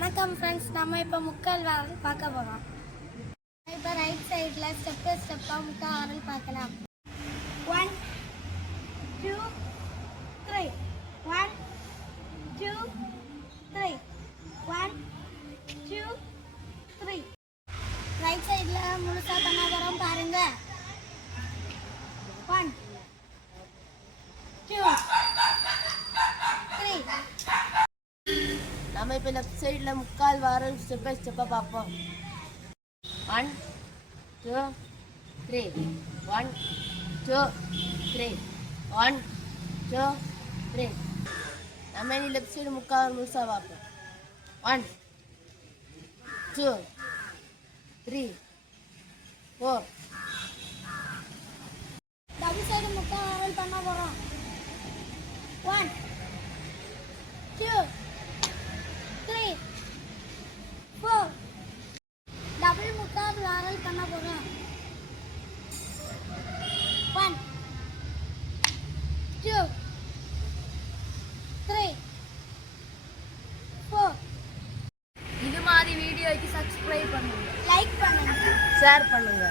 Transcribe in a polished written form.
வணக்கம் ஃப்ரெண்ட்ஸ், நம்ம இப்போ முக்கால் வாரல் பார்க்க போகிறோம். இப்போ ரைட் சைடில் ஸ்டெப்பாக முக்கால் வாரல் பார்க்கலாம். 1 2 3 1 2 3 1 2 3. ரைட் சைடில் முழுசாக பண்ண போகிறோம் பாருங்க. 1 2 3. நம்ம இப்போ லெஃப்ட் சைடில் முக்கால் வாரம் ஸ்டெப் பை ஸ்டெப்பாக பார்ப்போம். 1 2 3 1 2 3 1 2 3. நம்ம இனி லெஃப்ட் சைடு முக்கால் முழுசாக பார்ப்போம். 1 2 3 4. டபுள் சைடு முக்கால் வாரல் பண்ண போகிறோம். 1 2 3 4. டபுள் முக்கால் வாரல் பண்ண போகிறோம். 1 2 3 4. இது மாதிரி வீடியோக்கு சப்ஸ்கிரைப் பண்ணுங்க, லைக் பண்ணுங்க, ஷேர் பண்ணுங்க.